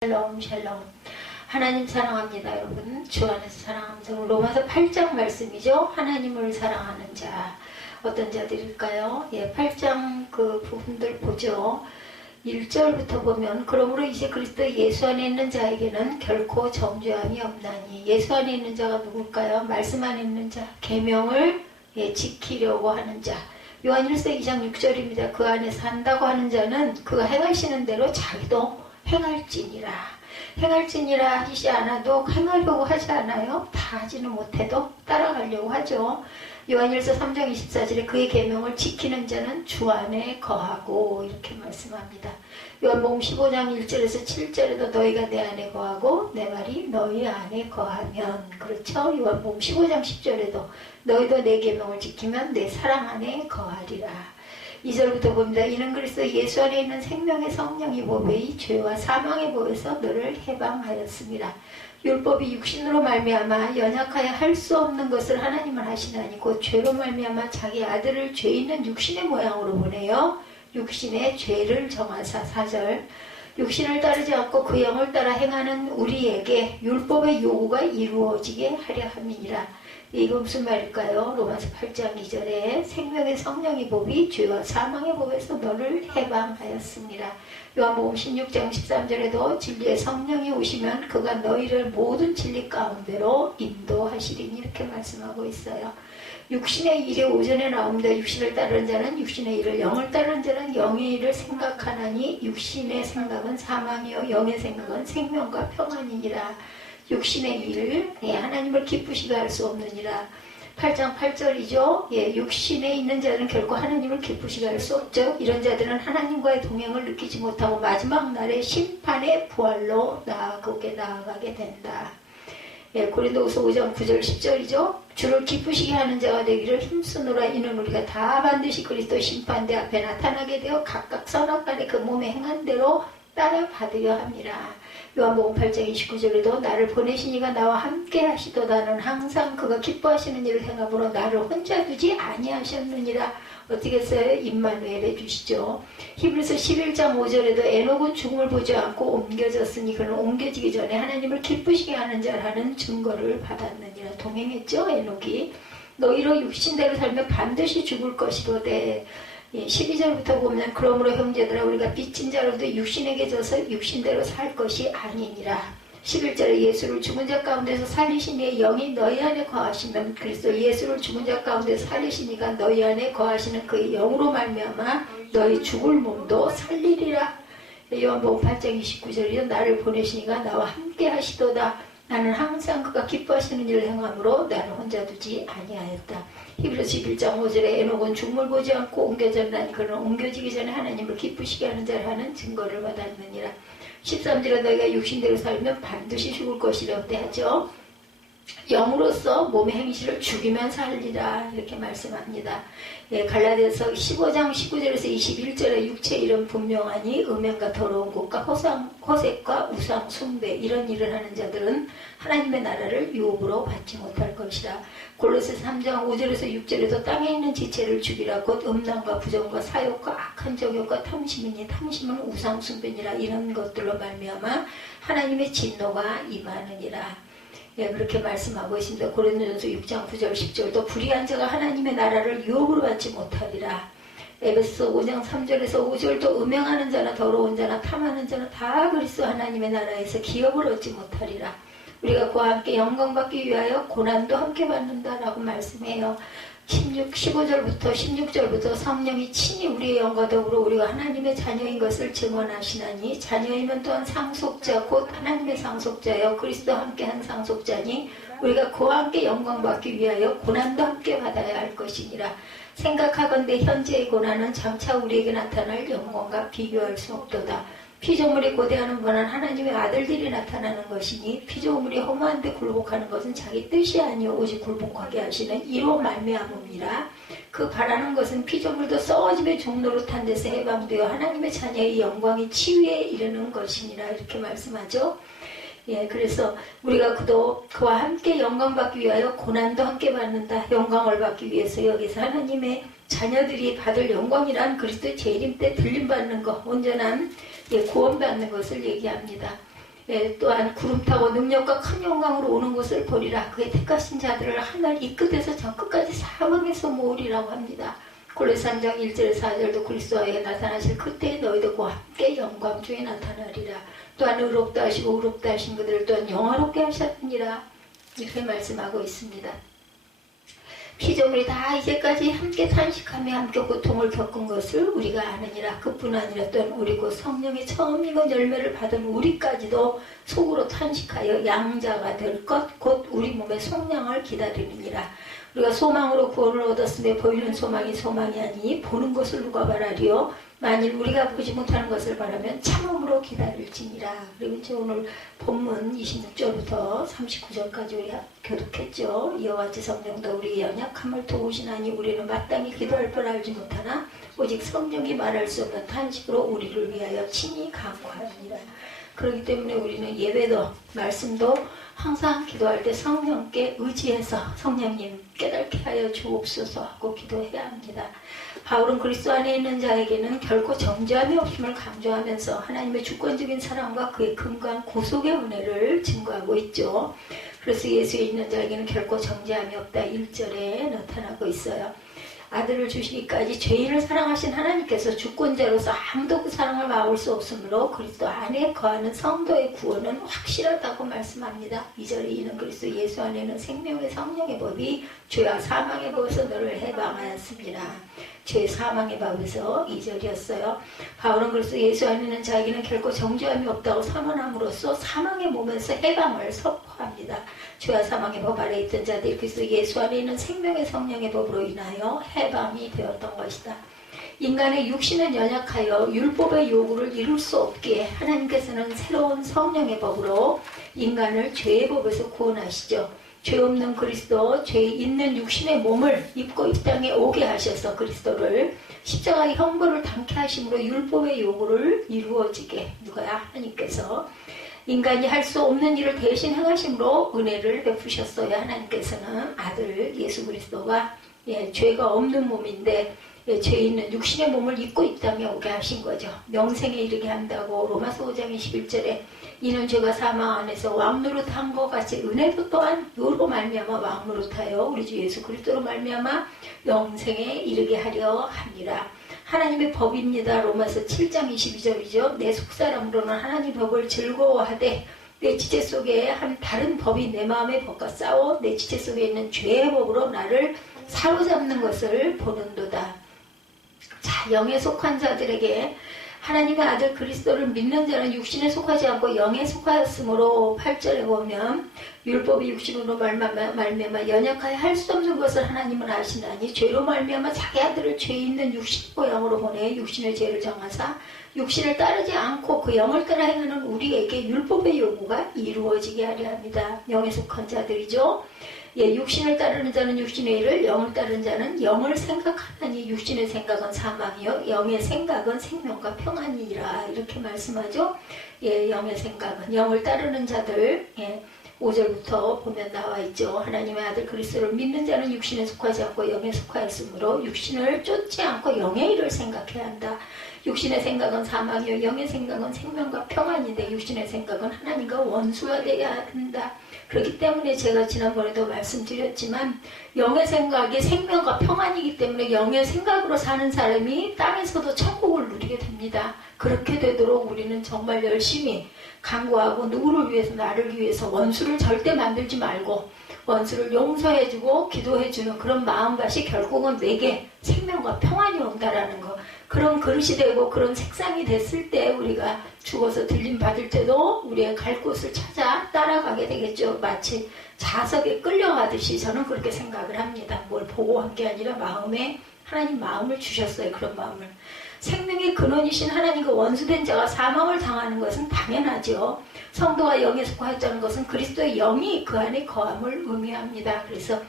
샬롬 샬롬. 하나님 사랑합니다 여러분. 주 안에서 사랑합니다. 로마서 8장 말씀이죠. 하나님을 사랑하는 자. 어떤 자들일까요? 8장 그 부분들 보죠. 1절부터 보면 그러므로 이제 그리스도 예수 안에 있는 자에게는 결코 정죄함이 없나니. 예수 안에 있는 자가 누굴까요? 말씀 안에 있는 자. 계명을 지키려고 하는 자. 요한일서 2장 6절입니다. 그 안에 산다고 하는 자는 그가 행하시는 대로 자기도 행할지니라. 행할지니라 하시지 않아도 행하려고 하지 않아요? 다 하지는 못해도 따라가려고 하죠. 요한일서 3장 24절에 그의 계명을 지키는 자는 주 안에 거하고 이렇게 말씀합니다. 요한복음 15장 1절에서 7절에도 너희가 내 안에 거하고 내 말이 너희 안에 거하면, 그렇죠? 요한복음 15장 10절에도 너희도 내 계명을 지키면 내 사랑 안에 거하리라. 2절부터 봅니다. 이는 그리스도 예수 안에 있는 생명의 성령이 보배이 죄와 사망의 법에서 너를 해방하였습니다. 율법이 육신으로 말미암아 연약하여 할 수 없는 것을 하나님은 하시나니 곧 죄로 말미암아 자기 아들을 죄 있는 육신의 모양으로 보내요. 육신의 죄를 정하사. 4절 육신을 따르지 않고 그 영을 따라 행하는 우리에게 율법의 요구가 이루어지게 하려 함이니라. 이거 무슨 말일까요? 로마서 8장 2절에 생명의 성령의 법이 죄와 사망의 법에서 너를 해방하였습니다. 요한복음 16장 13절에도 진리의 성령이 오시면 그가 너희를 모든 진리 가운데로 인도하시리니 이렇게 말씀하고 있어요. 육신의 일이 오전에 나옵니다. 육신을 따르는 자는 육신의 일을, 영을 따르는 자는 영의 일을 생각하나니 육신의 생각은 사망이요 영의 생각은 생명과 평안이니라. 육신의 일을 하나님을 기쁘시게 할 수 없느니라. 8장 8절이죠. 육신에 있는 자는 결코 하나님을 기쁘시게 할 수 없죠. 이런 자들은 하나님과의 동행을 느끼지 못하고 마지막 날에 심판의 부활로 나아가게 된다. 고린도후서 5장 9절 10절이죠. 주를 기쁘시게 하는 자가 되기를 힘쓰노라. 이는 우리가 다 반드시 그리스도 심판대 앞에 나타나게 되어 각각 선악간에 그 몸에 행한 대로 따라 받으려 합니다. 요한복음 8장 29절에도 나를 보내신 이가 나와 함께 하시도다는 항상 그가 기뻐하시는 일을 행함으로 나를 혼자 두지 아니하셨느니라. 어떻게 써요? 임마누엘 해주시죠. 히브리서 11장 5절에도 에녹은 죽음을 보지 않고 옮겨졌으니 그는 옮겨지기 전에 하나님을 기쁘시게 하는 자라는 증거를 받았느니라. 동행했죠 에녹이. 너희로 육신대로 살면 반드시 죽을 것이로되. 12절부터 보면 그러므로 형제들아 우리가 빚진 자로도 육신에게 져서 육신대로 살 것이 아니니라. 11절에 예수를 죽은 자 가운데서 살리시니 영이 너희 안에 거하시면 그리스도 예수를 죽은 자 가운데서 살리시니가 너희 안에 거하시는 그의 영으로 말미암아 너희 죽을 몸도 살리리라. 요한복음 8장 29절이요 나를 보내시니가 나와 함께 하시도다. 나는 항상 그가 기뻐하시는 일을 행함으로 나를 혼자 두지 아니하였다. 히브리서 11장 5절에 에녹은 죽음을 보지 않고 옮겨졌나니 그는 옮겨지기 전에 하나님을 기쁘시게 하는 자를 하는 증거를 받았느니라. 13절에 너희가 육신대로 살면 반드시 죽을 것이라고 하죠. 영으로서 몸의 행실을 죽이면 살리라 이렇게 말씀합니다. 갈라디아서 15장 19절에서 21절에 육체의 일은 분명하니 음행과 더러운 것과 호색과 우상 숭배 이런 일을 하는 자들은 하나님의 나라를 유업으로 받지 못할 것이라. 골로새 3장 5절에서 6절에도 땅에 있는 지체를 죽이라. 곧 음란과 부정과 사욕과 악한 정욕과 탐심이니 탐심은 우상 숭배니라. 이런 것들로 말미암아 하나님의 진노가 임하느니라. 그렇게 말씀하고 있습니다. 고린도전서 6장 9절 10절도 불의한 자가 하나님의 나라를 유업으로 받지 못하리라. 에베소서 5장 3절에서 5절도 음행하는 자나 더러운 자나 탐하는 자나 다 그리스도 하나님의 나라에서 기업을 얻지 못하리라. 우리가 그와 함께 영광받기 위하여 고난도 함께 받는다라고 말씀해요. 15절부터 16절부터 성령이 친히 우리의 영과 더불어 우리가 하나님의 자녀인 것을 증언하시나니 자녀이면 또한 상속자 곧 하나님의 상속자여 그리스도와 함께한 상속자니 우리가 그와 함께 영광받기 위하여 고난도 함께 받아야 할 것이니라. 생각하건대 현재의 고난은 장차 우리에게 나타날 영광과 비교할 수 없도다. 피조물이 고대하는 분은 하나님의 아들들이 나타나는 것이니 피조물이 허무한데 굴복하는 것은 자기 뜻이 아니오 오직 굴복하게 하시는 이로 말미암음이라. 그 바라는 것은 피조물도 썩어짐의 종로로 탄 데서 해방되어 하나님의 자녀의 영광이 치유에 이르는 것이니라 이렇게 말씀하죠. 그래서 우리가 그와 함께 영광 받기 위하여 고난도 함께 받는다. 영광을 받기 위해서 여기서 하나님의 자녀들이 받을 영광이란 그리스도의 재림 때 들림받는 것, 온전한 구원받는 것을 얘기합니다. 또한 구름 타고 능력과 큰 영광으로 오는 곳을 보리라. 그의 택하신 자들을 하늘 이 끝에서 저 끝까지 사방에서 모으리라고 합니다. 골로새 3장 1절 4절도 그리스도에게 나타나실 그때에 너희들과 함께 영광 중에 나타나리라. 또한 의롭다 하시고 의롭다 하신 그들을 또한 영화롭게 하셨느니라. 이렇게 말씀하고 있습니다. 피조물이 다 이제까지 함께 탄식하며 함께 고통을 겪은 것을 우리가 아느니라. 그뿐 아니라 또한 우리 곧 성령의 처음 익은 열매를 받은 우리까지도 속으로 탄식하여 양자가 될 것 곧 우리 몸의 속량을 기다리느니라. 우리가 소망으로 구원을 얻었으며 보이는 소망이 소망이 아니니 보는 것을 누가 바라리요. 만일 우리가 보지 못하는 것을 바라면 참음으로 기다릴지니라. 그리고 이제 오늘 본문 26절부터 39절까지 우리 교독했죠. 이와 같이 성령도 우리의 연약함을 도우시나니 우리는 마땅히 기도할 줄 알지 못하나 오직 성령이 말할 수 없는 탄식으로 우리를 위하여 친히 간구하느니라. 그렇기 때문에 우리는 예배도 말씀도 항상 기도할 때 성령께 의지해서 성령님 깨닫게 하여 주옵소서 하고 기도해야 합니다. 바울은 그리스도 안에 있는 자에게는 결코 정죄함이 없음을 강조하면서 하나님의 주권적인 사랑과 그의 근거한 구속의 은혜를 증거하고 있죠. 그래서 예수에 있는 자에게는 결코 정죄함이 없다 1절에 나타나고 있어요. 아들을 주시기까지 죄인을 사랑하신 하나님께서 주권자로서 아무도 그 사랑을 막을 수 없으므로 그리스도 안에 거하는 성도의 구원은 확실하다고 말씀합니다. 2절에 이는 그리스도 예수 안에는 생명의 성령의 법이 죄와 사망의 법에서 너를 해방하였습니다. 죄 사망의 법에서 2절이었어요. 바울은 그리스도 예수 안에는 자에게는 결코 정죄함이 없다고 선언함으로써 사망의 몸에서 해방을 선포합니다. 죄와 사망의 법 아래 있던 자들이 그리스도 예수 안에 있는 생명의 성령의 법으로 인하여 해방이 되었던 것이다. 인간의 육신은 연약하여 율법의 요구를 이룰 수 없기에 하나님께서는 새로운 성령의 법으로 인간을 죄의 법에서 구원하시죠. 죄 없는 그리스도, 죄 있는 육신의 몸을 입고 이 땅에 오게 하셔서 그리스도를 십자가의 형벌을 당케 하심으로 율법의 요구를 이루어지게 누가야? 하나님께서 인간이 할 수 없는 일을 대신 행하심으로 은혜를 베푸셨어요. 하나님께서는 아들 예수 그리스도가 죄가 없는 몸인데 죄 있는 육신의 몸을 입고 이 땅에 오게 하신 거죠. 명생에 이르게 한다고 로마서 5장 21절에 이는 죄가 사망 안에서 왕노릇한 것 같이 은혜도 또한 요로 말미암아 왕노릇하여 우리 주 예수 그리스도로 말미암아 영생에 이르게 하려 함이라. 하나님의 법입니다. 로마서 7장 22절이죠. 내 속사람으로는 하나님 법을 즐거워하되 내 지체 속에 한 다른 법이 내 마음의 법과 싸워 내 지체 속에 있는 죄의 법으로 나를 사로잡는 것을 보는도다. 자, 영에 속한 자들에게 하나님의 아들 그리스도를 믿는 자는 육신에 속하지 않고 영에 속하였으므로 8절에 보면 율법이 육신으로 말미암아 연약하여 할 수 없는 것을 하나님은 아시나니 죄로 말미암아 자기 아들을 죄 있는 육신 모양으로 보내 육신의 죄를 정하사 육신을 따르지 않고 그 영을 따라 행하는 우리에게 율법의 요구가 이루어지게 하려 합니다. 영에 속한 자들이죠. 육신을 따르는 자는 육신의 일을, 영을 따르는 자는 영을 생각하나니 육신의 생각은 사망이요 영의 생각은 생명과 평안이라 이렇게 말씀하죠. 영의 생각은 영을 따르는 자들 5절부터 보면 나와 있죠. 하나님의 아들 그리스도를 믿는 자는 육신에 속하지 않고 영에 속하였으므로 육신을 쫓지 않고 영의 일을 생각해야 한다. 육신의 생각은 사망이요 영의 생각은 생명과 평안인데 육신의 생각은 하나님과 원수가 되어야 한다. 그렇기 때문에 제가 지난번에도 말씀드렸지만 영의 생각이 생명과 평안이기 때문에 영의 생각으로 사는 사람이 땅에서도 천국을 누리게 됩니다. 그렇게 되도록 우리는 정말 열심히 간구하고 누구를 위해서 나를 위해서 원수를 절대 만들지 말고 원수를 용서해주고 기도해주는 그런 마음밭이 결국은 내게 생명과 평안이 온다라는 거. 그런 그릇이 되고 그런 색상이 됐을 때 우리가 죽어서 들림 받을 때도 우리의 갈 곳을 찾아 따라가게 되겠죠. 마치 자석에 끌려가듯이 저는 그렇게 생각을 합니다. 뭘 보고 한 게 아니라 마음에 하나님 마음을 주셨어요. 그런 마음을. 생명의 근원이신 하나님과 원수된 자가 사망을 당하는 것은 당연하죠. 성도가 영에 속하였다는 것은 그리스도의 영이 그 안에 거함을 의미합니다. 그래서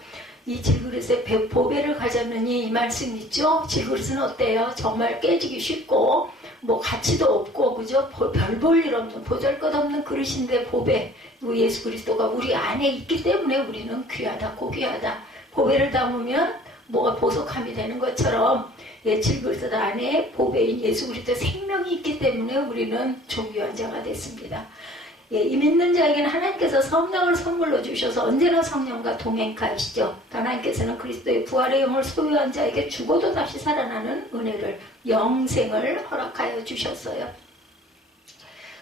이 질그릇에 보배를 가졌느니 이 말씀 있죠? 질그릇은 어때요? 정말 깨지기 쉽고 뭐 가치도 없고 그죠? 별 볼 일 없는 보잘것없는 그릇인데 보배 예수 그리스도가 우리 안에 있기 때문에 우리는 귀하다 고귀하다. 보배를 담으면 뭐가 보석함이 되는 것처럼 질그릇 안에 보배인 예수 그리스도 생명이 있기 때문에 우리는 존귀한 자가 됐습니다. 이 믿는 자에게는 하나님께서 성령을 선물로 주셔서 언제나 성령과 동행하시죠. 하나님께서는 그리스도의 부활의 영을 소유한 자에게 죽어도 다시 살아나는 은혜를, 영생을 허락하여 주셨어요.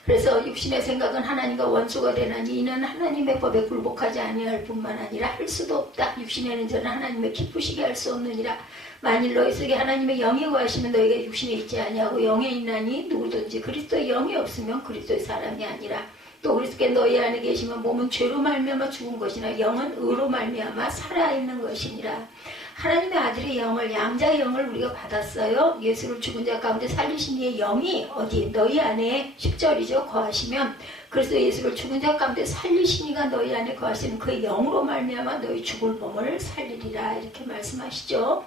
그래서 육신의 생각은 하나님과 원수가 되나니 이는 하나님의 법에 굴복하지 아니할 뿐만 아니라 할 수도 없다. 육신에는 저는 하나님의 기쁘시게 할 수 없느니라. 만일 너희 속에 하나님의 영이 거하시면 너희가 육신에 있지 아니하고 영에 있나니 누구든지 그리스도의 영이 없으면 그리스도의 사람이 아니라. 또 그리스도께 너희 안에 계시면 몸은 죄로 말미암아 죽은 것이나 영은 의로 말미암아 살아있는 것이니라. 하나님의 아들의 영을, 양자의 영을 우리가 받았어요. 예수를 죽은 자 가운데 살리신 이의 영이 어디 너희 안에 10절이죠. 거하시면 그래서 예수를 죽은 자 가운데 살리신 이가 너희 안에 거하시는 그 영으로 말미암아 너희 죽을 몸을 살리리라. 이렇게 말씀하시죠.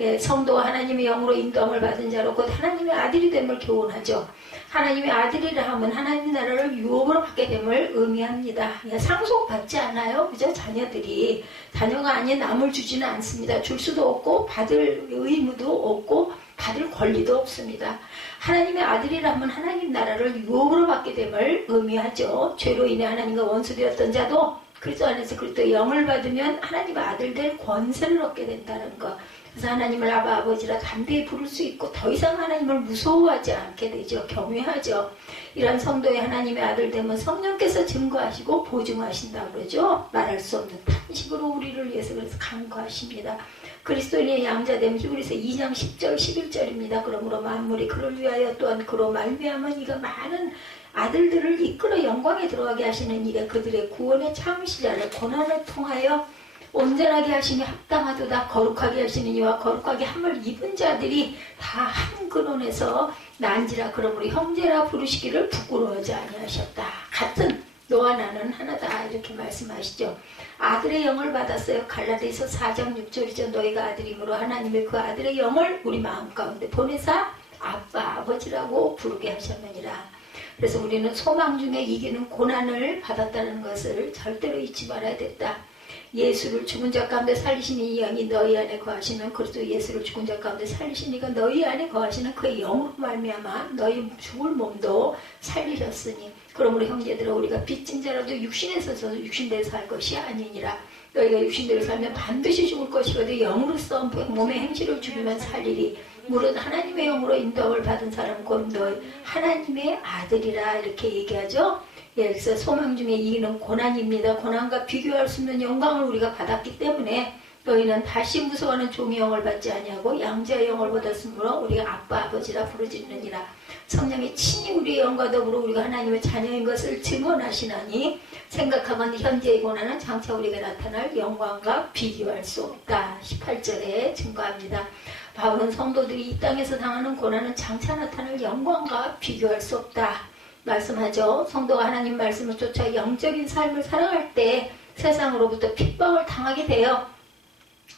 예, 성도가 하나님의 영으로 인도함을 받은 자로 곧 하나님의 아들이 됨을 교훈하죠. 하나님의 아들이라 하면 하나님의 나라를 유업으로 받게 됨을 의미합니다. 상속받지 않아요. 그죠? 자녀들이. 자녀가 아닌 남을 주지는 않습니다. 줄 수도 없고 받을 의무도 없고 받을 권리도 없습니다. 하나님의 아들이라 하면 하나님 나라를 유업으로 받게 됨을 의미하죠. 죄로 인해 하나님과 원수되었던 자도 그리스도 안에서 그리스도의 영을 받으면 하나님의 아들 될 권세를 얻게 된다는 것. 그래서 하나님을 아바 아버지라 담대히 부를 수 있고 더 이상 하나님을 무서워하지 않게 되죠. 경외하죠. 이런 성도의 하나님의 아들 되면 성령께서 증거하시고 보증하신다고 그러죠. 말할 수 없는 탄식으로 우리를 위해서 그래서 간구하십니다. 그리스도인의 양자됨 히브리서 2장 10절 11절입니다. 그러므로 만물이 그를 위하여 또한 그로 말미암아 이가 많은 아들들을 이끌어 영광에 들어가게 하시는 일에 그들의 구원의 창시자를 고난을 통하여 온전하게 하시니 합당하도다. 거룩하게 하시는 이와 거룩하게 함을 입은 자들이 다 한 근원에서 난지라. 그러므로 형제라 부르시기를 부끄러워하지 아니하셨다. 같은 너와 나는 하나다. 이렇게 말씀하시죠. 아들의 영을 받았어요. 갈라디아서 4장 6절이죠. 너희가 아들이므로 하나님의 그 아들의 영을 우리 마음 가운데 보내사 아빠 아버지라고 부르게 하셨느니라. 그래서 우리는 소망 중에 이기는 고난을 받았다는 것을 절대로 잊지 말아야 됐다. 예수를 죽은 자 가운데 살리신 이 영이 너희 안에 거하시는 그리스도 예수를 죽은 자 가운데 살리신 이가 너희 안에 거하시는 그 영으로 말미암아 너희 죽을 몸도 살리셨으니 그러므로 형제들아 우리가 빚진 자라도 육신에 서서 육신대로 살 것이 아니니라. 너희가 육신대로 살면 반드시 죽을 것이거든 영으로서 몸의 행실을 죽이면 살리리. 무릇 하나님의 영으로 인도함을 받은 사람은 곧 너희 하나님의 아들이라. 이렇게 얘기하죠. 예, 그래서 소망 중에 이기는 고난입니다. 고난과 비교할 수 없는 영광을 우리가 받았기 때문에 너희는 다시 무서워하는 종의 영을 받지 아니하고 양자의 영을 받았으므로 우리가 아빠 아버지라 부르짖느니라. 성령이 친히 우리의 영과 더불어 우리가 하나님의 자녀인 것을 증언하시나니 생각하건 현재의 고난은 장차 우리에게 나타날 영광과 비교할 수 없다. 18절에 증거합니다. 바울은 성도들이 이 땅에서 당하는 고난은 장차 나타날 영광과 비교할 수 없다 말씀하죠. 성도가 하나님 말씀을 쫓아 영적인 삶을 살아갈 때 세상으로부터 핍박을 당하게 돼요.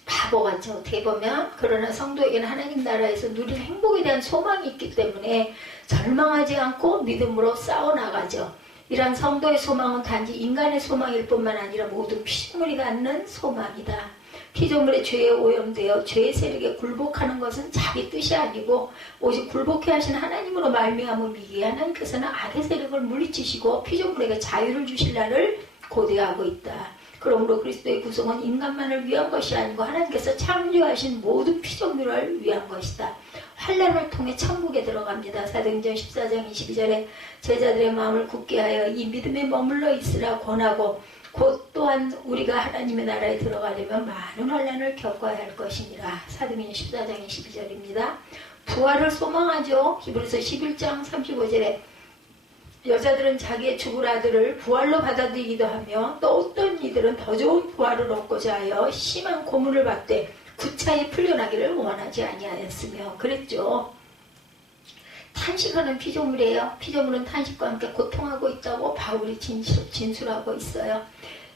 바보같이 어떻게 보면. 그러나 성도에게는 하나님 나라에서 누릴 행복에 대한 소망이 있기 때문에 절망하지 않고 믿음으로 싸워나가죠. 이러한 성도의 소망은 단지 인간의 소망일 뿐만 아니라 모든 피조물이 갖는 소망이다. 피조물의 죄에 오염되어 죄의 세력에 굴복하는 것은 자기 뜻이 아니고 오직 굴복해 하신 하나님으로 말미암음이기에 하나님께서는 악의 세력을 물리치시고 피조물에게 자유를 주실 날을 고대하고 있다. 그러므로 그리스도의 구속은 인간만을 위한 것이 아니고 하나님께서 창조하신 모든 피조물을 위한 것이다. 환난을 통해 천국에 들어갑니다. 사도행전 14장 22절에 제자들의 마음을 굳게 하여 이 믿음에 머물러 있으라 권하고 곧 또한 우리가 하나님의 나라에 들어가려면 많은 환난을 겪어야 할 것이니라. 사도행전 14장 22절입니다. 부활을 소망하죠. 히브리서 11장 35절에 여자들은 자기의 죽을 아들을 부활로 받아들이기도 하며 또 어떤 이들은 더 좋은 부활을 얻고자 하여 심한 고문을 받되 구차히 풀려나기를 원하지 아니하였으며 그랬죠. 탄식하는 피조물이에요. 피조물은 탄식과 함께 고통하고 있다고 바울이 진술하고 있어요.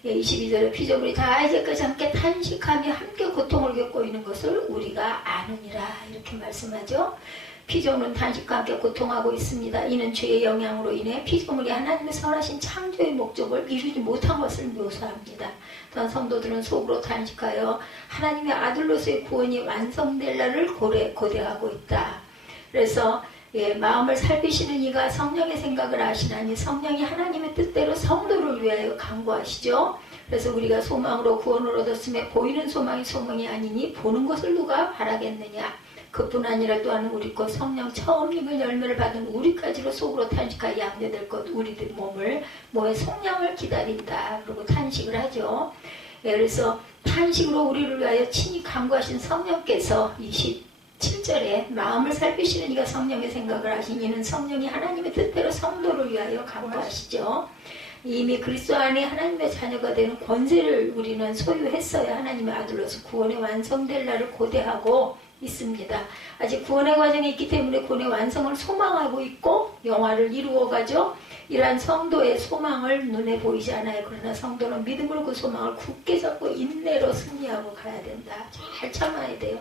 22절에 피조물이 다 이제까지 함께 탄식하며 함께 고통을 겪고 있는 것을 우리가 아느니라. 이렇게 말씀하죠. 피조물은 탄식과 함께 고통하고 있습니다. 이는 죄의 영향으로 인해 피조물이 하나님의 선하신 창조의 목적을 이루지 못한 것을 묘사합니다. 또한 성도들은 속으로 탄식하여 하나님의 아들로서의 구원이 완성될 날을 고대하고 있다. 그래서 예, 마음을 살피시는 이가 성령의 생각을 아시나니 성령이 하나님의 뜻대로 성도를 위하여 간구하시죠. 그래서 우리가 소망으로 구원을 얻었음에 보이는 소망이 소망이 아니니 보는 것을 누가 바라겠느냐. 그뿐 아니라 또한 우리 것 성령 처음 익은 열매를 받은 우리까지로 속으로 탄식하여 양려될 것 우리들 몸의 속량을 기다린다. 그리고 탄식을 하죠. 예, 그래서 탄식으로 우리를 위하여 친히 간구하신 성령께서 27절에 마음을 살피시는 이가 성령의 생각을 하신 이는 성령이 하나님의 뜻대로 성도를 위하여 간구하시죠. 이미 그리스도 안에 하나님의 자녀가 되는 권세를 우리는 소유했어야 하나님의 아들로서 구원의 완성될 날을 고대하고 있습니다. 아직 구원의 과정에 있기 때문에 구원의 완성을 소망하고 있고 영화를 이루어가죠. 이러한 성도의 소망을 눈에 보이지 않아요. 그러나 성도는 믿음으로 그 소망을 굳게 잡고 인내로 승리하고 가야 된다. 잘 참아야 돼요.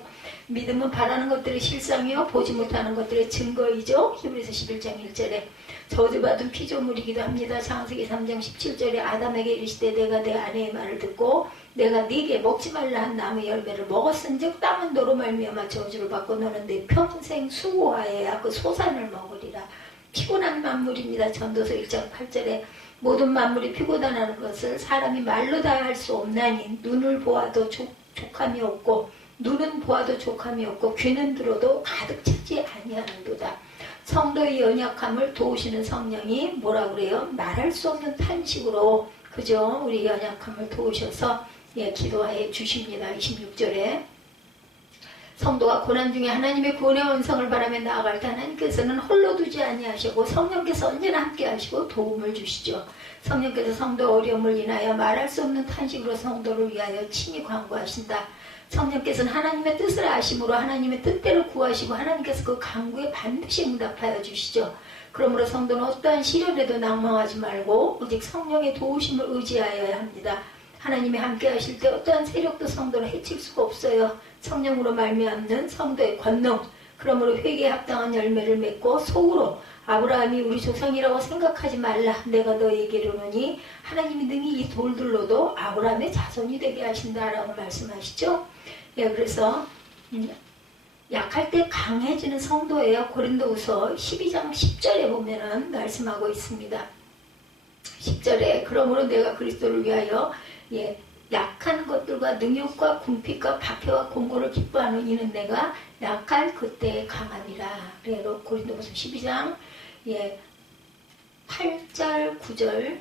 믿음은 바라는 것들의 실상이요 보지 못하는 것들의 증거이죠. 히브리서 11장 1절에 저주받은 피조물이기도 합니다. 창세기 3장 17절에 아담에게 이르시되 내가 내 아내의 말을 듣고 내가 네게 먹지 말라 한 나무의 열매를 먹었은즉 땅은 너로 말미암아 저주를 받고 너는 내 평생 수고하여야 그 소산을 먹으리라. 피곤한 만물입니다. 전도서 1장 8절에 모든 만물이 피곤하는 것을 사람이 말로 다 할 수 없나니 눈을 보아도 족함이 없고 눈은 보아도 족함이 없고 귀는 들어도 가득 차지 아니하는도다. 성도의 연약함을 도우시는 성령이 뭐라 그래요? 말할 수 없는 탄식으로 그죠? 우리 연약함을 도우셔서 예, 기도하여 주십니다. 26절에 성도가 고난 중에 하나님의 구원의 원성을 바라며 나아갈 때 하나님께서는 홀로 두지 아니하시고 성령께서 언제나 함께 하시고 도움을 주시죠. 성령께서 성도 어려움을 인하여 말할 수 없는 탄식으로 성도를 위하여 친히 간구하신다. 성령께서는 하나님의 뜻을 아심으로 하나님의 뜻대로 구하시고 하나님께서 그 간구에 반드시 응답하여 주시죠. 그러므로 성도는 어떠한 시련에도 낭망하지 말고 오직 성령의 도우심을 의지하여야 합니다. 하나님이 함께 하실 때 어떠한 세력도 성도를 해칠 수가 없어요. 성령으로 말미암는 성도의 권능, 그러므로 회개에 합당한 열매를 맺고 속으로 아브라함이 우리 조상이라고 생각하지 말라. 내가 너에게 이르노니 하나님이 능히 이 돌들로도 아브라함의 자손이 되게 하신다라고 말씀하시죠. 예, 그래서 약할 때 강해지는 성도예요. 고린도후서 12장 10절에 보면은 말씀하고 있습니다. 10절에 그러므로 내가 그리스도를 위하여 예, 약한 것들과 능욕과 궁핍과 박해와 공고를 기뻐하는 이는 내가 약할 그때에 강함이라. 그래서 고린도후서 12장 예, 8절 9절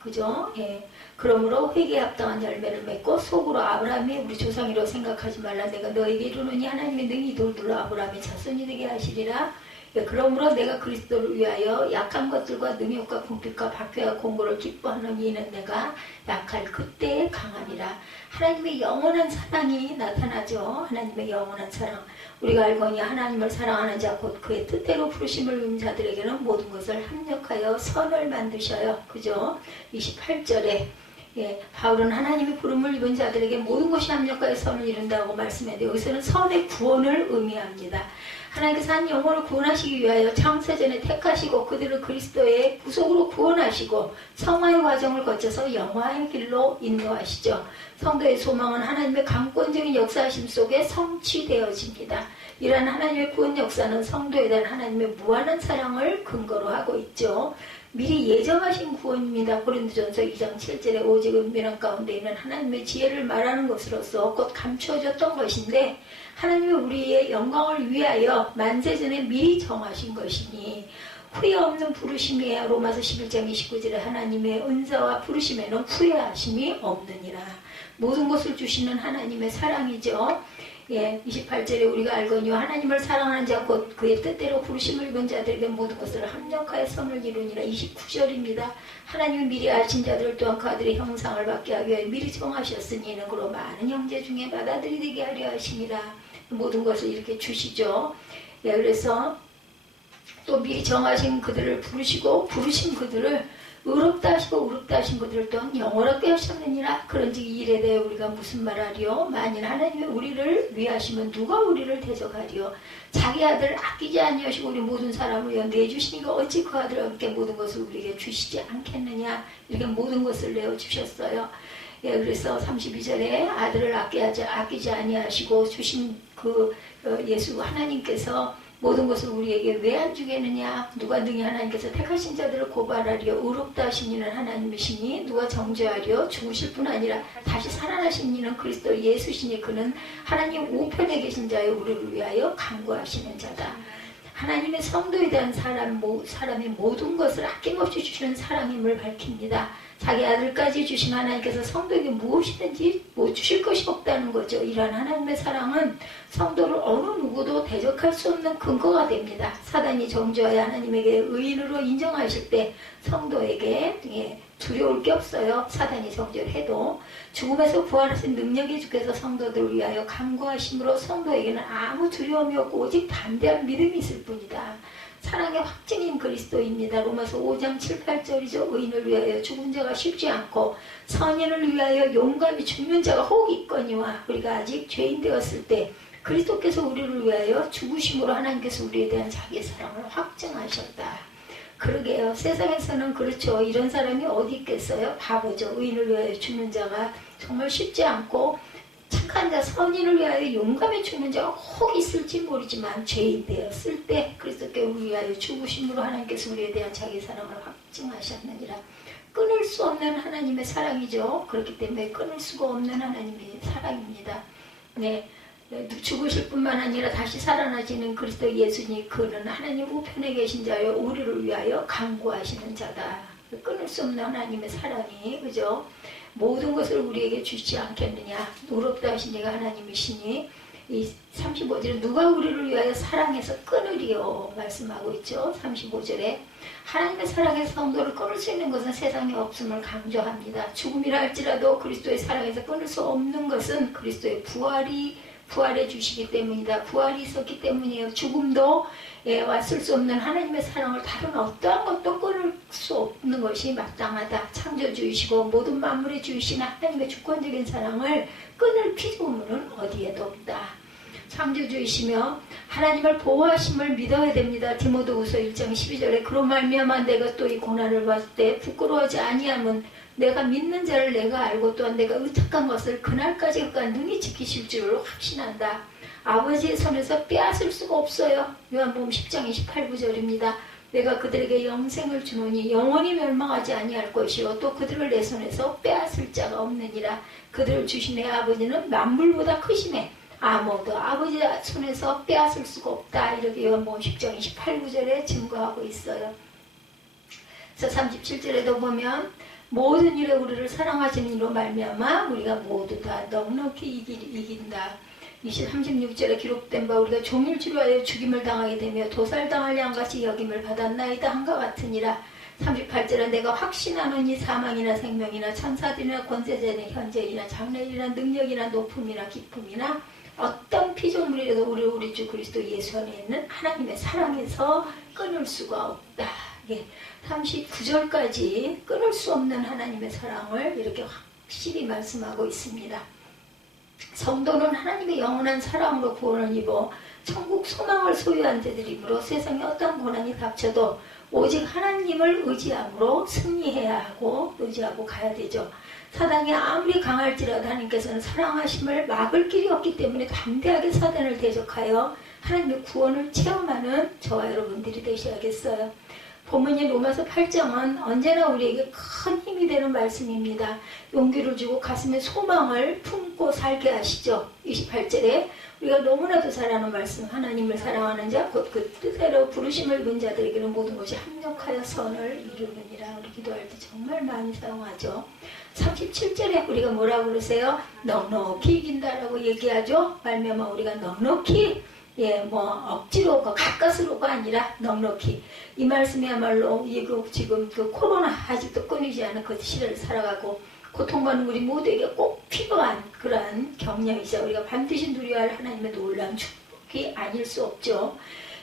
그죠? 예. 그러므로 회개에 합당한 열매를 맺고 속으로 아브라함이 우리 조상이라고 생각하지 말라. 내가 너에게 이르노니 하나님의 능히 돌들로 아브라함의 자손이 되게 하시리라. 예, 그러므로 내가 그리스도를 위하여 약한 것들과 능욕과 궁핍과 박해와 공고를 기뻐하는 이는 내가 약할 그때에 강하니라. 하나님의 영원한 사랑이 나타나죠. 하나님의 영원한 사랑. 우리가 알거니 하나님을 사랑하는 자 곧 그의 뜻대로 부르심을 입은 자들에게는 모든 것을 합력하여 선을 만드셔요. 그죠? 28절에 예, 바울은 하나님의 부름을 입은 자들에게 모든 것이 합력하여 선을 이룬다고 말씀했는데 여기서는 선의 구원을 의미합니다. 하나님께서 한 영혼을 구원하시기 위하여 창세전에 택하시고 그들을 그리스도의 구속으로 구원하시고 성화의 과정을 거쳐서 영화의 길로 인도하시죠. 성도의 소망은 하나님의 강권적인 역사하심 속에 성취되어집니다. 이러한 하나님의 구원 역사는 성도에 대한 하나님의 무한한 사랑을 근거로 하고 있죠. 미리 예정하신 구원입니다. 고린도전서 2장 7절에 오직 은밀한 가운데 있는 하나님의 지혜를 말하는 것으로서 곧 감추어졌던 것인데 하나님이 우리의 영광을 위하여 만세전에 미리 정하신 것이니 후회 없는 부르심이에요. 로마서 11장 29절에 하나님의 은사와 부르심에는 후회하심이 없느니라. 모든 것을 주시는 하나님의 사랑이죠. 예, 28절에 우리가 알거니와 하나님을 사랑하는 자 곧 그의 뜻대로 부르심을 입은 자들에게 모든 것을 합력하여 선을 이루니라. 29절입니다. 하나님이 미리 아신 자들 또한 그 아들의 형상을 받게 하기 위해 미리 정하셨으니 이는 그로 많은 형제 중에 맏아들이 되게 하려 하시니라. 모든 것을 이렇게 주시죠. 예, 그래서 또 미리 정하신 그들을 부르시고 부르신 그들을 의롭다 하시고 의롭다 하신 그들을 또한 영원하게 하셨느니라. 그런즉 이 일에 대해 우리가 무슨 말하리요? 만일 하나님이 우리를 위하시면 누가 우리를 대적하리요? 자기 아들을 아끼지 아니하시고 우리 모든 사람을 위하여 내주시니까 어찌 그 아들과 함께 모든 것을 우리에게 주시지 않겠느냐. 이렇게 모든 것을 내어주셨어요. 예, 그래서 32절에 아들을 아끼지 아니하시고 주신 그 예수 하나님께서 모든 것을 우리에게 왜 안 주겠느냐? 누가 능히 하나님께서 택하신 자들을 고발하려 의롭다 하신 이는 하나님이시니 누가 정죄하려 죽으실 뿐 아니라 다시 살아나신 이는 그리스도 예수시니 그는 하나님 우편에 계신 자여 우리를 위하여 간구하시는 자다. 하나님의 성도에 대한 사람의 모든 것을 아낌없이 주시는 사랑임을 밝힙니다. 자기 아들까지 주신 하나님께서 성도에게 무엇이든지 못 주실 것이 없다는 거죠. 이러한 하나님의 사랑은 성도를 어느 누구도 대적할 수 없는 근거가 됩니다. 사단이 정죄하여 하나님에게 의인으로 인정하실 때 성도에게 두려울 게 없어요. 사단이 정죄를 해도 죽음에서 부활하신 능력이 주께서 성도들을 위하여 간구하심으로 성도에게는 아무 두려움이 없고 오직 담대한 믿음이 있을 뿐이다. 사랑의 확증인 그리스도입니다. 로마서 5장 7, 8절이죠. 의인을 위하여 죽은 자가 쉽지 않고 선인을 위하여 용감히 죽는 자가 혹 있거니와 우리가 아직 죄인 되었을 때 그리스도께서 우리를 위하여 죽으심으로 하나님께서 우리에 대한 자기의 사랑을 확증하셨다. 그러게요. 세상에서는 그렇죠. 이런 사람이 어디 있겠어요? 바보죠. 의인을 위하여 죽는 자가 정말 쉽지 않고 착한 자, 선인을 위하여 용감히 죽는 자가 혹 있을지 모르지만 죄인 되었을 때 그리스도께 우리 위하여 죽으심으로 하나님께서 우리에 대한 자기 사랑을 확증하셨느니라. 끊을 수 없는 하나님의 사랑이죠. 그렇기 때문에 끊을 수가 없는 하나님의 사랑입니다. 네, 죽으실 뿐만 아니라 다시 살아나시는 그리스도 예수님, 그는 하나님 우편에 계신 자여 우리를 위하여 간구하시는 자다. 끊을 수 없는 하나님의 사랑이, 그죠? 모든 것을 우리에게 주시지 않겠느냐. 의롭다 하신 이가 하나님이시니 이 35절에 누가 우리를 위하여 사랑해서 끊으리요 말씀하고 있죠. 35절에 하나님의 사랑에서 성도를 끊을 수 있는 것은 세상에 없음을 강조합니다. 죽음이라 할지라도 그리스도의 사랑에서 끊을 수 없는 것은 그리스도의 부활해 주시기 때문이다. 부활이 있었기 때문이에요. 죽음도 왔을 수 없는 하나님의 사랑을 다른 어떠한 것도 끊을 수 없는 것이 마땅하다. 창조주이시고 모든 만물의 주이신 하나님의 주권적인 사랑을 끊을 피조물은 어디에도 없다. 창조주이시며 하나님을 보호하심을 믿어야 됩니다. 디모데후서 1장 12절에 그로 말미암아 내가 또 이 고난을 받을 때 부끄러워하지 아니함은 내가 믿는 자를 내가 알고 또한 내가 의탁한 것을 그날까지 그가 능히 지키실 줄을 확신한다. 아버지의 손에서 빼앗을 수가 없어요. 요한복음 10장 28구절입니다. 내가 그들에게 영생을 주노니 영원히 멸망하지 아니할 것이요 또 그들을 내 손에서 빼앗을 자가 없느니라. 그들을 주신 내 아버지는 만물보다 크심에 아무도 아버지 손에서 빼앗을 수가 없다. 이렇게 요한복음 10장 28구절에 증거하고 있어요. 그래서 37절에도 보면 모든 일에 우리를 사랑하시는 이로 말미암아 우리가 모두 다 넉넉히 이긴다. 36절에 기록된 바 우리가 종일 치료하여 죽임을 당하게 되며 도살당할 양같이 여김을 받았나이다 한과 같으니라. 38절에 내가 확신하노니 사망이나 생명이나 천사들이나 권세자나 현재이나 장래이나 능력이나 높음이나 기쁨이나 어떤 피조물이라도 우리 주 그리스도 예수 안에 있는 하나님의 사랑에서 끊을 수가 없다. 39절까지 끊을 수 없는 하나님의 사랑을 이렇게 확실히 말씀하고 있습니다. 성도는 하나님의 영원한 사랑으로 구원을 입어 천국 소망을 소유한 자들이므로 세상에 어떤 고난이 닥쳐도 오직 하나님을 의지함으로 승리해야 하고 의지하고 가야 되죠. 사단이 아무리 강할지라도 하나님께서는 사랑하심을 막을 길이 없기 때문에 담대하게 사단을 대적하여 하나님의 구원을 체험하는 저와 여러분들이 되셔야겠어요. 본문인 로마서 8장은 언제나 우리에게 큰 힘이 되는 말씀입니다. 용기를 주고 가슴에 소망을 품고 살게 하시죠. 28절에 우리가 너무나도 잘 아는 말씀, 하나님을 사랑하는 자 곧 그 뜻대로 부르심을 입은 자들에게는 모든 것이 합력하여 선을 이루느니라. 우리 기도할 때 정말 많이 사용하죠. 37절에 우리가 뭐라고 그러세요? 넉넉히 이긴다라고 얘기하죠. 말미암아 우리가 넉넉히 억지로 가까스로가 아니라 넉넉히. 이 말씀이야말로 지금 그 코로나 아직도 끊이지 않은 그 시대를 살아가고 고통받는 우리 모두에게 꼭 필요한 그러한 격려이자 우리가 반드시 누려야 할 하나님의 놀라운 축복이 아닐 수 없죠.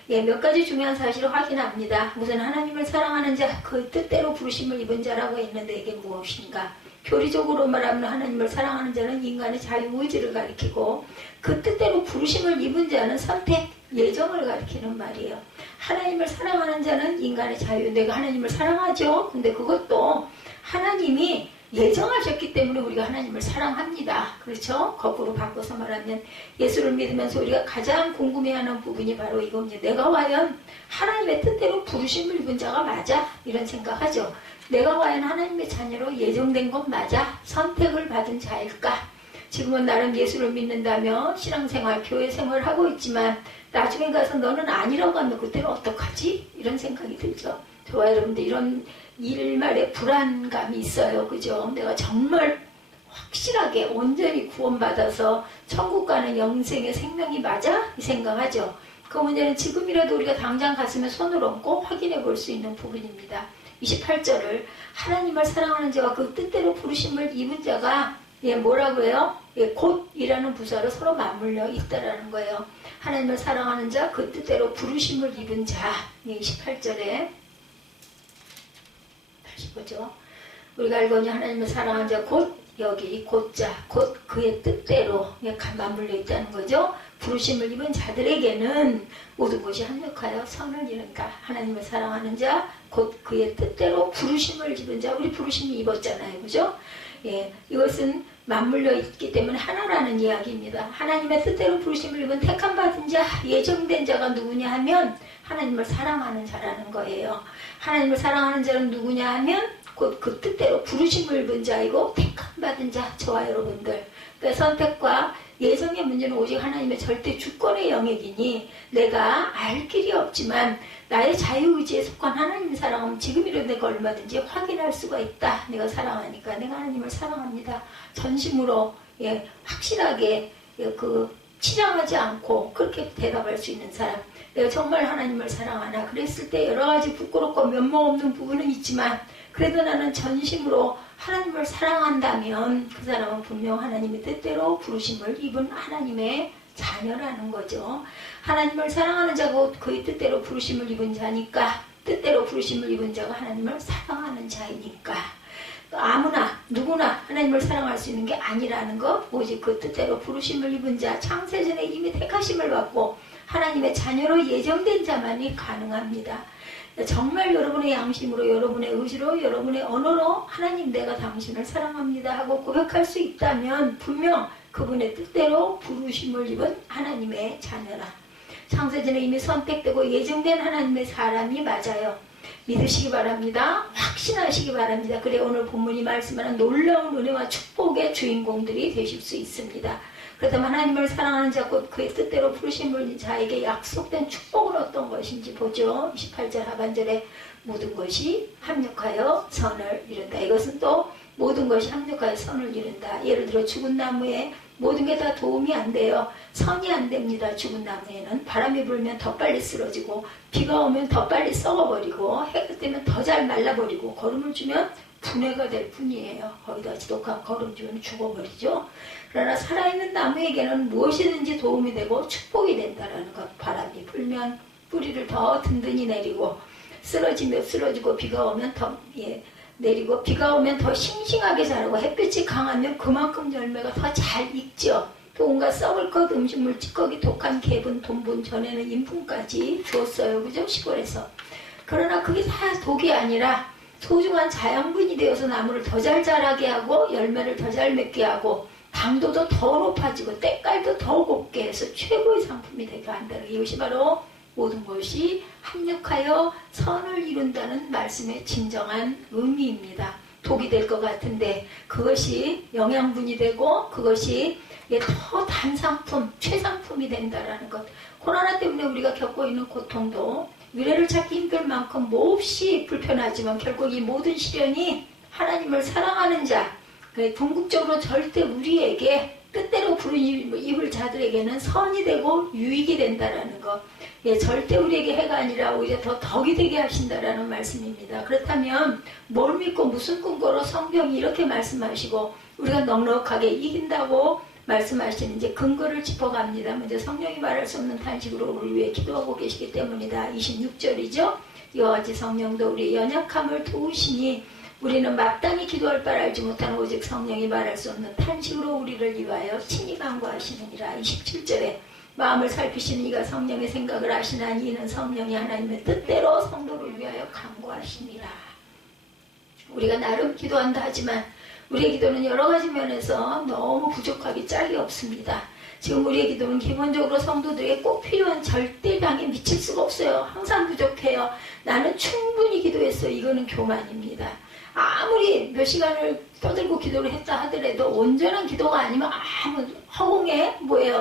몇 가지 중요한 사실을 확인합니다. 우선 하나님을 사랑하는 자, 그 뜻대로 부르심을 입은 자라고 했는데 이게 무엇인가? 교리적으로 말하면 하나님을 사랑하는 자는 인간의 자유의지를 가리키고 그 뜻대로 부르심을 입은 자는 선택, 예정을 가리키는 말이에요. 하나님을 사랑하는 자는 인간의 자유, 내가 하나님을 사랑하죠. 근데 그것도 하나님이 예정하셨기 때문에 우리가 하나님을 사랑합니다. 그렇죠? 거꾸로 바꿔서 말하면 예수를 믿으면서 우리가 가장 궁금해하는 부분이 바로 이겁니다. 내가 과연 하나님의 뜻대로 부르심을 입은 자가 맞아? 이런 생각하죠. 내가 과연 하나님의 자녀로 예정된 것 맞아? 선택을 받은 자일까? 지금은 나름 예수를 믿는다며 신앙생활, 교회생활을 하고 있지만 나중에 가서 너는 아니라고 하면 그때는 어떡하지? 이런 생각이 들죠. 저와 여러분들 이런 일말의 불안감이 있어요. 그죠? 내가 정말 확실하게 온전히 구원받아서 천국 가는 영생의 생명이 맞아? 이 생각하죠. 그 문제는 지금이라도 우리가 당장 가슴에 손을 얹고 확인해 볼 수 있는 부분입니다. 28절을 하나님을 사랑하는 자와 그 뜻대로 부르심을 입은 자가 뭐라고 해요? 곧이라는 부사로 서로 맞물려 있다라는 거예요. 하나님을 사랑하는 자, 그 뜻대로 부르심을 입은 자. 28절에 다시 보죠. 우리가 알거니 하나님을 사랑하는 자, 곧 여기 이 곧자, 곧 그의 뜻대로 맞물려 있다는 거죠. 부르심을 입은 자들에게는 모든 것이 합력하여 선을 이룬다. 하나님을 사랑하는 자, 곧 그의 뜻대로 부르심을 입은 자. 우리 부르심이 입었잖아요. 그죠? 이것은 맞물려 있기 때문에 하나라는 이야기입니다. 하나님의 뜻대로 부르심을 입은 택함 받은 자, 예정된 자가 누구냐 하면 하나님을 사랑하는 자라는 거예요. 하나님을 사랑하는 자는 누구냐 하면 곧 그 뜻대로 부르심을 입은 자이고 택함 받은 자, 저와 여러분들. 그러니까 선택과 예정의 문제는 오직 하나님의 절대 주권의 영역이니 내가 알 길이 없지만 나의 자유의지에 속한 하나님을 사랑하면 지금이라도 내가 얼마든지 확인할 수가 있다. 내가 사랑하니까 내가 하나님을 사랑합니다. 전심으로 확실하게 치장하지 않고 그렇게 대답할 수 있는 사람. 내가 정말 하나님을 사랑하나 그랬을 때 여러 가지 부끄럽고 면목 없는 부분은 있지만 그래도 나는 전심으로 하나님을 사랑한다면 그 사람은 분명 하나님의 뜻대로 부르심을 입은 하나님의 자녀라는 거죠. 하나님을 사랑하는 자고 그의 뜻대로 부르심을 입은 자니까 뜻대로 부르심을 입은 자가 하나님을 사랑하는 자이니까 아무나 누구나 하나님을 사랑할 수 있는 게 아니라는 것, 오직 그 뜻대로 부르심을 입은 자, 창세전에 이미 택하심을 받고 하나님의 자녀로 예정된 자만이 가능합니다. 정말 여러분의 양심으로, 여러분의 의지로, 여러분의 언어로 하나님 내가 당신을 사랑합니다 하고 고백할 수 있다면 분명 그분의 뜻대로 부르심을 입은 하나님의 자녀라. 창세전에 이미 선택되고 예정된 하나님의 사람이 맞아요. 믿으시기 바랍니다. 확신하시기 바랍니다. 그래 오늘 본문이 말씀하는 놀라운 은혜와 축복의 주인공들이 되실 수 있습니다. 그렇다면 하나님을 사랑하는 자 곧 그의 뜻대로 부르심을 자에게 약속된 축복은 어떤 것인지 보죠. 28절 하반절에 모든 것이 합력하여 선을 이룬다. 이것은 또 모든 것이 합력하여 선을 이룬다. 예를 들어 죽은 나무에 모든 게 다 도움이 안 돼요. 선이 안 됩니다. 죽은 나무에는 바람이 불면 더 빨리 쓰러지고 비가 오면 더 빨리 썩어버리고 해가 뜨면 더 잘 말라버리고 거름을 주면 분해가 될 뿐이에요. 거기다 지독한 거름 주면 죽어버리죠. 그러나 살아있는 나무에게는 무엇이든지 도움이 되고 축복이 된다는 것. 바람이 불면 뿌리를 더 든든히 내리고 쓰러지면 쓰러지고 비가 오면 더 내리고 비가 오면 더 싱싱하게 자라고 햇빛이 강하면 그만큼 열매가 더 잘 익죠. 또 온갖 썩을 것 음식물 찌꺼기 독한 개분 돈분 전에는 인분까지 주었어요. 그죠? 시골에서. 그러나 그게 다 독이 아니라 소중한 자양분이 되어서 나무를 더 잘 자라게 하고 열매를 더 잘 맺게 하고 당도도 더 높아지고 때깔도 더 곱게 해서 최고의 상품이 되게 한다는 이것이 바로 모든 것이 합력하여 선을 이룬다는 말씀의 진정한 의미입니다. 독이 될 것 같은데 그것이 영양분이 되고 그것이 더 단상품, 최상품이 된다는 것. 코로나 때문에 우리가 겪고 있는 고통도 미래를 찾기 힘들 만큼 몹시 불편하지만 결국 이 모든 시련이 하나님을 사랑하는 자, 궁극적으로 절대 우리에게 뜻대로 부르심을 입을 자들에게는 선이 되고 유익이 된다라는 것. 절대 우리에게 해가 아니라 오히려 더 덕이 되게 하신다라는 말씀입니다. 그렇다면 뭘 믿고 무슨 근거로 성경이 이렇게 말씀하시고 우리가 넉넉하게 이긴다고 말씀하시는지 근거를 짚어갑니다. 먼저 성령이 말할 수 없는 탄식으로 우리 위해 기도하고 계시기 때문이다. 26절이죠. 이와 같이 성령도 우리의 연약함을 도우시니 우리는 마땅히 기도할 바를 알지 못하는 오직 성령이 말할 수 없는 탄식으로 우리를 위하여 친히 간구하시느니라. 27절에 마음을 살피시는 이가 성령의 생각을 아시나니 이는 성령이 하나님의 뜻대로 성도를 위하여 간구하시니라. 우리가 나름 기도한다 하지만 우리의 기도는 여러 가지 면에서 너무 부족하기 짝이 없습니다. 지금 우리의 기도는 기본적으로 성도들에게 꼭 필요한 절대량에 미칠 수가 없어요. 항상 부족해요. 나는 충분히 기도했어. 이거는 교만입니다. 아무리 몇 시간을 떠들고 기도를 했다 하더라도 온전한 기도가 아니면 아무 허공에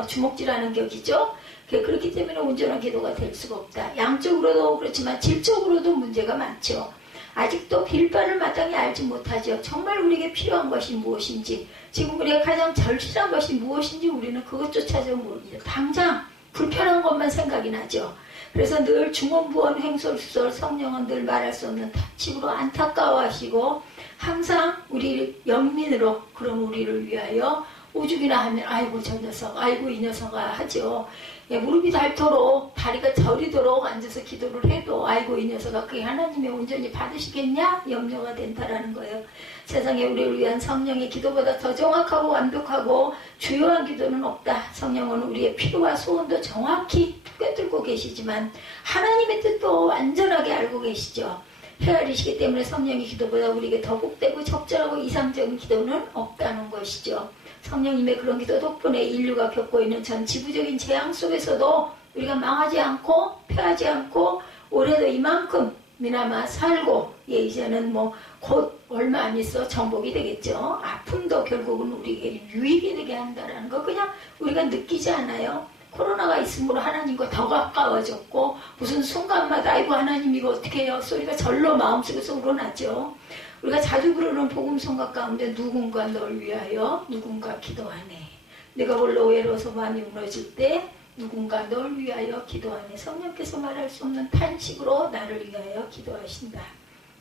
주먹질하는 격이죠. 그렇기 때문에 온전한 기도가 될 수가 없다. 양적으로도 그렇지만 질적으로도 문제가 많죠. 아직도 빌바를 마땅히 알지 못하죠. 정말 우리에게 필요한 것이 무엇인지, 지금 우리가 가장 절실한 것이 무엇인지 우리는 그것조차도 모르죠. 당장 불편한 것만 생각이 나죠. 그래서 늘 중원부원 횡설수설 성령은 늘 말할 수 없는 탑집으로 안타까워하시고 항상 우리 영민으로 그럼 우리를 위하여 오죽이나 하면 아이고 저 녀석, 아이고 이 녀석아 하죠. 무릎이 닳도록 다리가 저리도록 앉아서 기도를 해도 아이고 이 녀석아 그게 하나님의 온전히 받으시겠냐 염려가 된다라는 거예요. 세상에 우리를 위한 성령의 기도보다 더 정확하고 완벽하고 주요한 기도는 없다. 성령은 우리의 필요와 소원도 정확히 꿰뚫고 계시지만 하나님의 뜻도 완전하게 알고 계시죠. 헤아리시기 때문에 성령의 기도보다 우리에게 더 복되고 적절하고 이상적인 기도는 없다는 것이죠. 성령님의 그런 기도 덕분에 인류가 겪고 있는 전 지구적인 재앙 속에서도 우리가 망하지 않고 패하지 않고 올해도 이만큼 미나마 살고 이제는 곧 얼마 안 있어 정복이 되겠죠. 아픔도 결국은 우리에게 유익이 되게 한다는 거 그냥 우리가 느끼지 않아요. 코로나가 있으므로 하나님과 더 가까워졌고 무슨 순간마다 아이고 하나님 이거 어떻게 해요 소리가 절로 마음속에서 우러나죠. 우리가 자주 부르는 복음성가 가운데 누군가 널 위하여 누군가 기도하네. 내가 홀로 외로워서 마음이 무너질 때 누군가 널 위하여 기도하네. 성령께서 말할 수 없는 탄식으로 나를 위하여 기도하신다.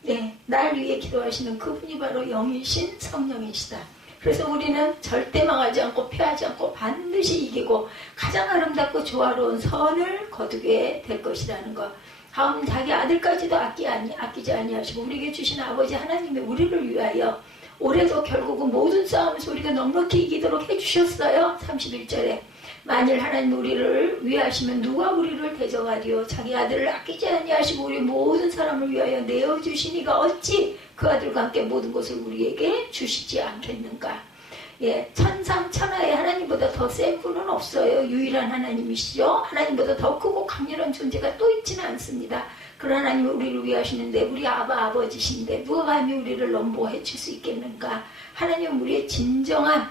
네, 날 위해 기도하시는 그분이 바로 영이신 성령이시다. 그래서 우리는 절대 망하지 않고 패하지 않고 반드시 이기고 가장 아름답고 조화로운 선을 거두게 될 것이라는 것. 다음 자기 아들까지도 아끼지 아니하시고 우리에게 주신 아버지 하나님의 우리를 위하여 올해도 결국은 모든 싸움에서 우리가 넉넉히 이기도록 해주셨어요. 31절에 만일 하나님 우리를 위하시면 누가 우리를 대적하리요. 자기 아들을 아끼지 아니하시고 우리 모든 사람을 위하여 내어주시니가 어찌 그 아들과 함께 모든 것을 우리에게 주시지 않겠는가. 천상천하에 하나님보다 더 센 분은 없어요. 유일한 하나님이시죠. 하나님보다 더 크고 강렬한 존재가 또 있지는 않습니다. 그런 하나님이 우리를 위하시는데 우리 아버지신데 누가 감히 우리를 넘보해 줄 수 있겠는가. 하나님은 우리의 진정한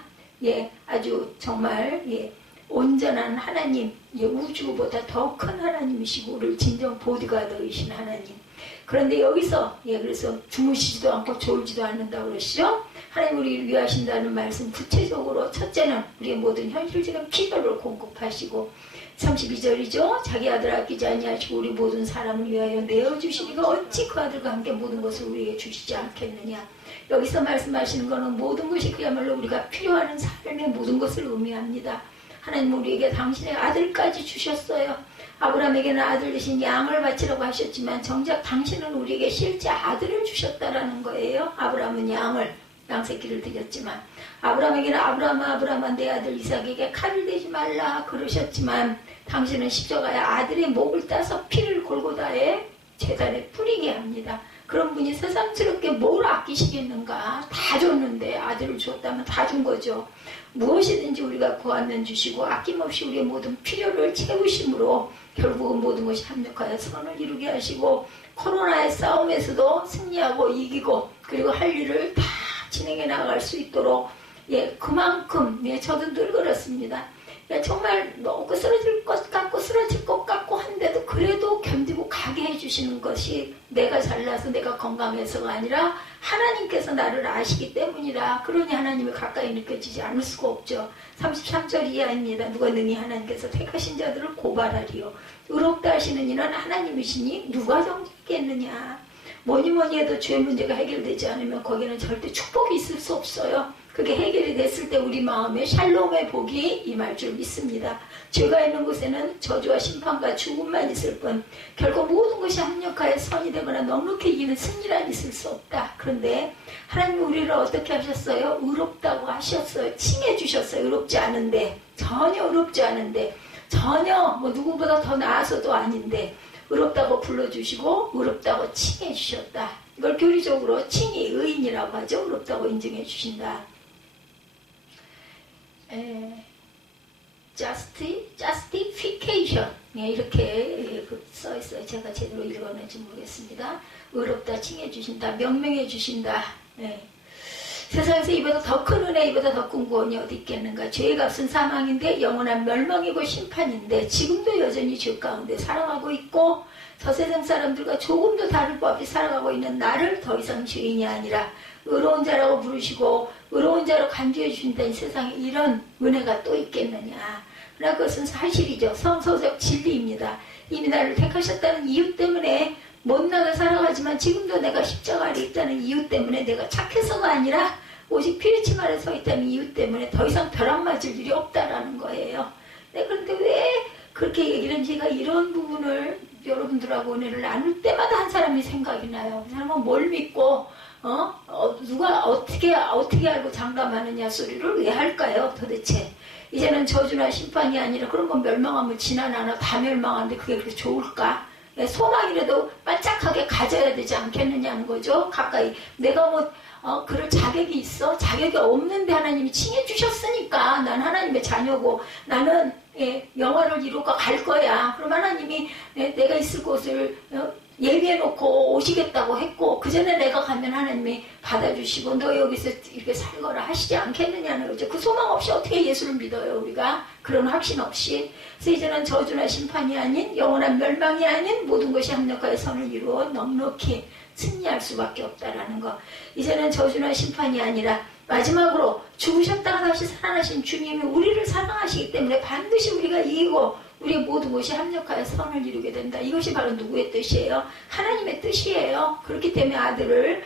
아주 정말 온전한 하나님, 우주보다 더 큰 하나님이시고 우리를 진정 보디가드이신 하나님. 그런데 여기서 그래서 주무시지도 않고 졸지도 않는다고 그러시죠. 하나님 우리를 위하신다는 말씀 구체적으로 첫째는 우리의 모든 현실적인 필요를 공급하시고 32절이죠. 자기 아들 아끼지 아니하시고 우리 모든 사람을 위하여 내어주시니가 어찌 그 아들과 함께 모든 것을 우리에게 주시지 않겠느냐. 여기서 말씀하시는 것은 모든 것이 그야말로 우리가 필요한 삶의 모든 것을 의미합니다. 하나님 우리에게 당신의 아들까지 주셨어요. 아브라함에게는 아들 대신 양을 바치라고 하셨지만 정작 당신은 우리에게 실제 아들을 주셨다라는 거예요. 아브라함은 양새끼를 드렸지만 아브라함에게는 아브라함아 내 아들 이삭에게 칼을 대지 말라 그러셨지만 당신은 십자가에 아들의 목을 따서 피를 골고다에 제단에 뿌리게 합니다. 그런 분이 새삼스럽게 뭘 아끼시겠는가. 다 줬는데 아들을 줬다면 다 준 거죠. 무엇이든지 우리가 구하면 주시고 아낌없이 우리의 모든 필요를 채우심으로 결국은 모든 것이 합력하여 선을 이루게 하시고 코로나의 싸움에서도 승리하고 이기고 그리고 할 일을 다 진행해 나갈 수 있도록 그만큼 저도 늘 그렇습니다. 정말 먹고 쓰러질 것 같고 쓰러질 것 같고 한데도 그래도 견디고 가게 해주시는 것이 내가 잘나서 내가 건강해서가 아니라 하나님께서 나를 아시기 때문이라. 그러니 하나님이 가까이 느껴지지 않을 수가 없죠. 33절 이하입니다. 누가 능히 하나님께서 택하신 자들을 고발하리요. 의롭다 하시는 이는 하나님이시니 누가 정죄겠느냐. 뭐니 해도 죄 문제가 해결되지 않으면 거기는 절대 축복이 있을 수 없어요. 그게 해결이 됐을 때 우리 마음에 샬롬의 복이 임할 줄 믿습니다. 죄가 있는 곳에는 저주와 심판과 죽음만 있을 뿐 결국 모든 것이 합력하여 선이 되거나 넉넉히 이기는 승리란 있을 수 없다. 그런데 하나님 우리를 어떻게 하셨어요? 의롭다고 하셨어요. 칭해 주셨어요. 의롭지 않은데 전혀 의롭지 않은데 전혀 누구보다 더 나아서도 아닌데 의롭다고 불러주시고 의롭다고 칭해 주셨다. 이걸 교리적으로 칭의 의인이라고 하죠. 의롭다고 인정해 주신다. justification 이렇게 써 있어요. 제가 제대로 읽었는지 모르겠습니다. 의롭다 칭해 주신다, 명명해 주신다. 세상에서 이보다 더 큰 은혜, 이보다 더 큰 구원이 어디 있겠는가. 죄의 값은 사망인데 영원한 멸망이고 심판인데 지금도 여전히 죄 가운데 살아가고 있고 저 세상 사람들과 조금도 다를 바 없이 살아가고 있는 나를 더 이상 죄인이 아니라 의로운 자라고 부르시고 의로운 자로 간주해 주신다는 세상에 이런 은혜가 또 있겠느냐. 그러나 그것은 사실이죠. 성서적 진리입니다. 이미 나를 택하셨다는 이유 때문에 못나게 살아가지만 지금도 내가 십자가 아래 있다는 이유 때문에 내가 착해서가 아니라 오직 피리침 아래 서 있다는 이유 때문에 더 이상 벼락 맞을 일이 없다라는 거예요. 네, 그런데 왜 그렇게 얘기를 했는지 제가 이런 부분을 여러분들하고 은혜를 나눌 때마다 한 사람이 생각이 나요. 그 사람은 뭘 믿고 누가 어떻게 알고 장담하느냐 소리를 왜 할까요 도대체. 이제는 저주나 심판이 아니라 그런 건 멸망하면 지나나나 다 멸망하는데 그게 그렇게 좋을까? 소망이라도 반짝하게 가져야 되지 않겠느냐는 거죠. 가까이 내가 그럴 자격이 있어? 자격이 없는데 하나님이 칭해 주셨으니까 난 하나님의 자녀고 나는 영화를 이루고 갈 거야. 그럼 하나님이 내가 있을 곳을 예비해 놓고 오시겠다고 했고 그 전에 내가 가면 하나님이 받아주시고 너 여기서 이렇게 살거라 하시지 않겠느냐는 거죠. 그 소망 없이 어떻게 예수를 믿어요 우리가. 그런 확신 없이. 그래서 이제는 저주나 심판이 아닌 영원한 멸망이 아닌 모든 것이 합력하여 선을 이루어 넉넉히 승리할 수밖에 없다라는 거. 이제는 저주나 심판이 아니라 마지막으로 죽으셨다가 다시 살아나신 주님이 우리를 사랑하시기 때문에 반드시 우리가 이기고 우리의 모든 것이 합력하여 선을 이루게 된다. 이것이 바로 누구의 뜻이에요? 하나님의 뜻이에요. 그렇기 때문에 아들을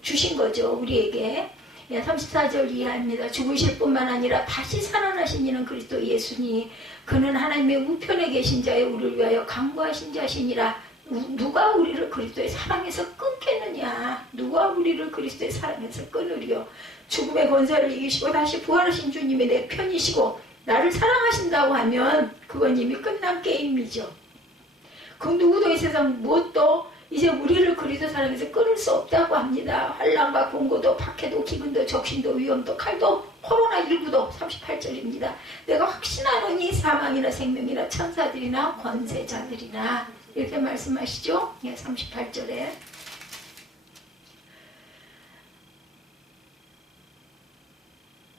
주신 거죠. 우리에게. 34절 이하입니다. 죽으실 뿐만 아니라 다시 살아나신 이는 그리스도 예수니 그는 하나님의 우편에 계신 자의 우리를 위하여 강구하신 자시니라. 누가 우리를 그리스도의 사랑에서 끊겠느냐. 누가 우리를 그리스도의 사랑에서 끊으리요. 죽음의 권세를 이기시고 다시 부활하신 주님이 내 편이시고 나를 사랑하신다고 하면 그건 이미 끝난 게임이죠. 그 누구도 이 세상 무엇도 이제 우리를 그리스도 사랑에서 끊을 수 없다고 합니다. 환난과 공고도 박해도 기근도 적신도 위험도 칼도 코로나19도 38절입니다. 내가 확신하노니 사망이나 생명이나 천사들이나 권세자들이나 이렇게 말씀하시죠. 38절에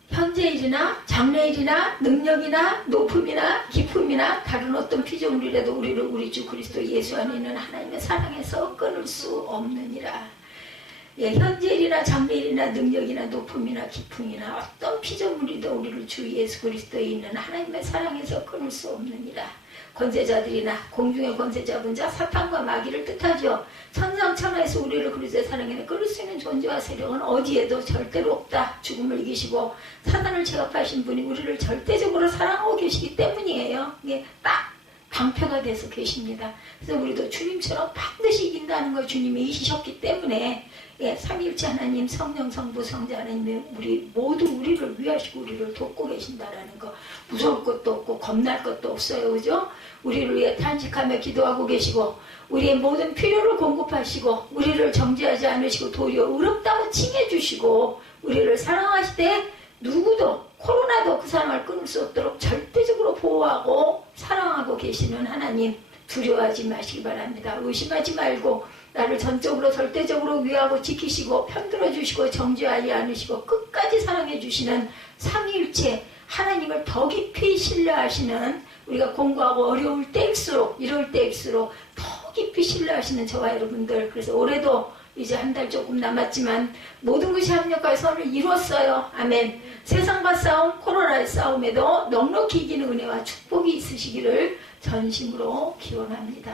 현재일이나 장래일이나 능력이나 높음이나 깊음이나 다른 어떤 피조물이라도 우리를 우리 주 그리스도 예수 안에 있는 하나님의 사랑에서 끊을 수 없느니라. 현재일이나 장래일이나 능력이나 높음이나 깊음이나 어떤 피조물이도 우리를 주 예수 그리스도에 있는 하나님의 사랑에서 끊을 수 없느니라. 권세자들이나 공중의 권세 잡은 자 사탄과 마귀를 뜻하죠. 천상천하에서 우리를 그리스도의 사랑에 끊을 수 있는 존재와 세력은 어디에도 절대로 없다. 죽음을 이기시고 사탄을 제압하신 분이 우리를 절대적으로 사랑하고 계시기 때문이에요. 이게 딱 방패가 돼서 계십니다. 그래서 우리도 주님처럼 반드시 이긴다는 걸 주님이 이기셨기 때문에 삼위일체 하나님 성령 성부 성자 하나님이 모두 우리를 위하시고 우리를 돕고 계신다라는 거. 무서울 것도 없고 겁날 것도 없어요. 그죠? 우리를 위해 탄식하며 기도하고 계시고 우리의 모든 필요를 공급하시고 우리를 정죄하지 않으시고 도리어 의롭다고 칭해 주시고 우리를 사랑하시되 누구도 코로나도 그 사랑을 끊을 수 없도록 절대적으로 보호하고 사랑하고 계시는 하나님 두려워하지 마시기 바랍니다. 의심하지 말고 나를 전적으로 절대적으로 위하고 지키시고 편들어 주시고 정죄하지 않으시고 끝까지 사랑해 주시는 삼위일체 하나님을 더 깊이 신뢰하시는 우리가 공부하고 어려울 때일수록 이럴 때일수록 더 깊이 신뢰하시는 저와 여러분들. 그래서 올해도 이제 한 달 조금 남았지만 모든 것이 합력하여 선을 이루었어요. 아멘. 세상과 싸움, 코로나의 싸움에도 넉넉히 이기는 은혜와 축복이 있으시기를 전심으로 기원합니다.